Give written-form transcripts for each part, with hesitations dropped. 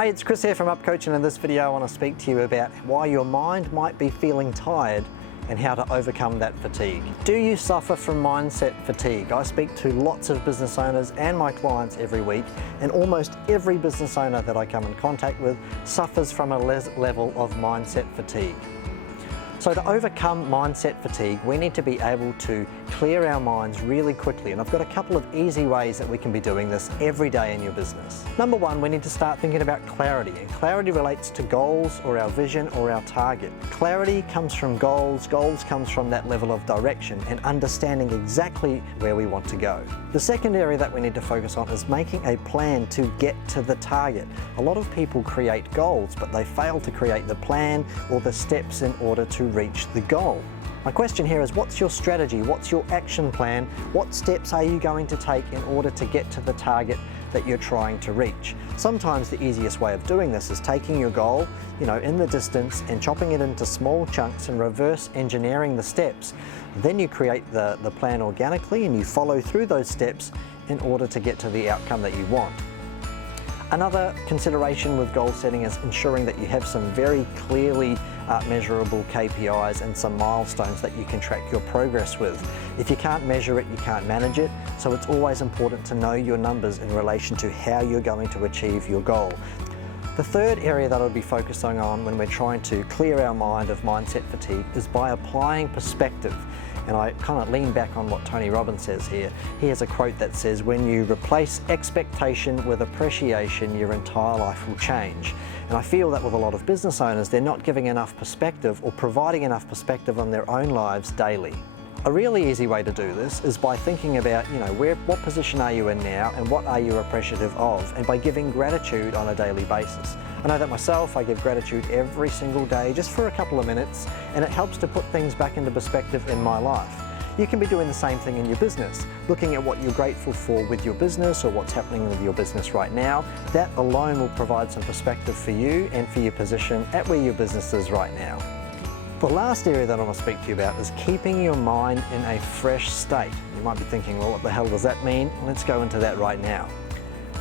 Hey, it's Chris here from Up Coach, and in this video I want to speak to you about why your mind might be feeling tired and how to overcome that fatigue. Do you suffer from mindset fatigue? I speak to lots of business owners and my clients every week, and almost every business owner that I come in contact with suffers from a level of mindset fatigue. So to overcome mindset fatigue, we need to be able to clear our minds really quickly, and I've got a couple of easy ways that we can be doing this every day in your business. Number one, we need to start thinking about clarity, and clarity relates to goals or our vision or our target. Clarity comes from goals comes from that level of direction and understanding exactly where we want to go. The second area that we need to focus on is making a plan to get to the target. A lot of people create goals, but they fail to create the plan or the steps in order to reach the goal. My question here is, what's your strategy? What's your action plan? What steps are you going to take in order to get to the target that you're trying to reach? Sometimes the easiest way of doing this is taking your goal, in the distance, and chopping it into small chunks and reverse engineering the steps. Then you create the plan organically and you follow through those steps in order to get to the outcome that you want. Another consideration with goal setting is ensuring that you have some very clearly measurable KPIs and some milestones that you can track your progress with. If you can't measure it, you can't manage it, so it's always important to know your numbers in relation to how you're going to achieve your goal. The third area that I'll be focusing on when we're trying to clear our mind of mindset fatigue is by applying perspective. And I kind of lean back on what Tony Robbins says here. He has a quote that says, when you replace expectation with appreciation, your entire life will change. And I feel that with a lot of business owners, they're not giving enough perspective or providing enough perspective on their own lives daily. A really easy way to do this is by thinking about, what position are you in now and what are you appreciative of, and by giving gratitude on a daily basis. I know that myself, I give gratitude every single day just for a couple of minutes, and it helps to put things back into perspective in my life. You can be doing the same thing in your business, looking at what you're grateful for with your business or what's happening with your business right now. That alone will provide some perspective for you and for your position at where your business is right now. The last area that I want to speak to you about is keeping your mind in a fresh state. You might be thinking, well, what the hell does that mean? Let's go into that right now.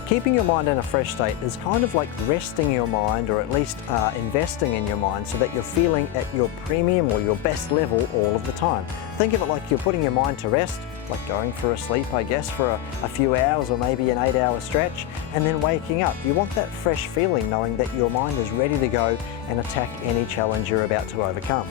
Keeping your mind in a fresh state is kind of like resting your mind, or at least investing in your mind, so that you're feeling at your premium or your best level all of the time. Think of it like you're putting your mind to rest, like going for a sleep, I guess, for a few hours or maybe an 8-hour stretch, and then waking up. You want that fresh feeling, knowing that your mind is ready to go and attack any challenge you're about to overcome.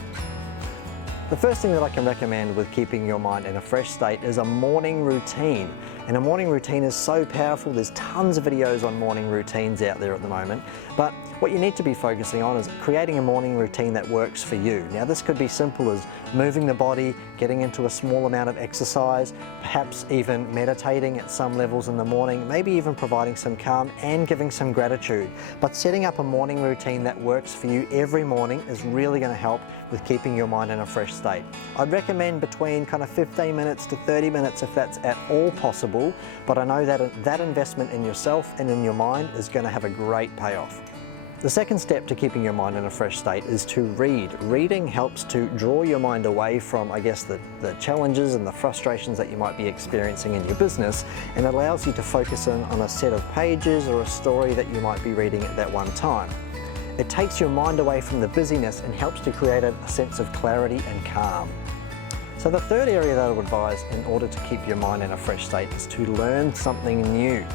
The first thing that I can recommend with keeping your mind in a fresh state is a morning routine. And a morning routine is so powerful. There's tons of videos on morning routines out there at the moment. But what you need to be focusing on is creating a morning routine that works for you. Now, this could be simple as moving the body, getting into a small amount of exercise, perhaps even meditating at some levels in the morning, maybe even providing some calm and giving some gratitude. But setting up a morning routine that works for you every morning is really going to help with keeping your mind in a fresh state. I'd recommend between kind of 15 minutes to 30 minutes if that's at all possible, but I know that that investment in yourself and in your mind is going to have a great payoff. The second step to keeping your mind in a fresh state is to read. Reading helps to draw your mind away from, the challenges and the frustrations that you might be experiencing in your business, and allows you to focus in on a set of pages or a story that you might be reading at that one time. It takes your mind away from the busyness and helps to create a sense of clarity and calm. So the third area that I would advise in order to keep your mind in a fresh state is to learn something new.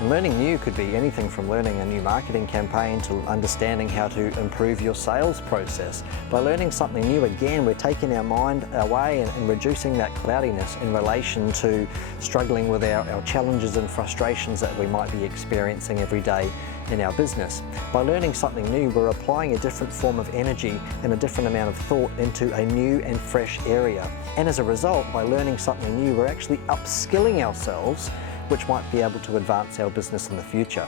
And learning new could be anything from learning a new marketing campaign to understanding how to improve your sales process. By learning something new, again, we're taking our mind away and reducing that cloudiness in relation to struggling with our challenges and frustrations that we might be experiencing every day in our business. By learning something new, we're applying a different form of energy and a different amount of thought into a new and fresh area. And as a result, by learning something new, we're actually upskilling ourselves, which might be able to advance our business in the future.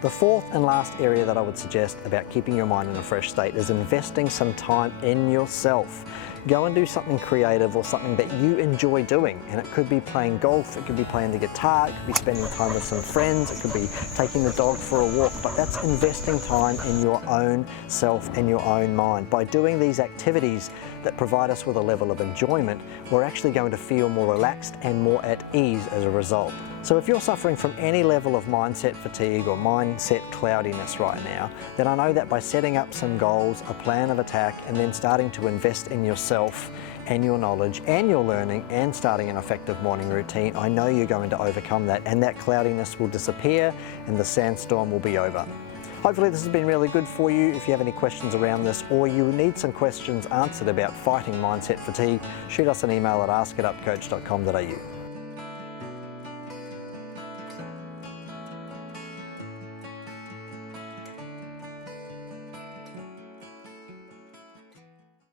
The fourth and last area that I would suggest about keeping your mind in a fresh state is investing some time in yourself. Go and do something creative or something that you enjoy doing. And it could be playing golf, it could be playing the guitar, it could be spending time with some friends, it could be taking the dog for a walk, but that's investing time in your own self and your own mind. By doing these activities that provide us with a level of enjoyment, we're actually going to feel more relaxed and more at ease as a result. So if you're suffering from any level of mindset fatigue or mindset cloudiness right now, then I know that by setting up some goals, a plan of attack, and then starting to invest in yourself and your knowledge and your learning and starting an effective morning routine, I know you're going to overcome that, and that cloudiness will disappear and the sandstorm will be over. Hopefully this has been really good for you. If you have any questions around this, or you need some questions answered about fighting mindset fatigue, shoot us an email at ask@upcoach.com.au.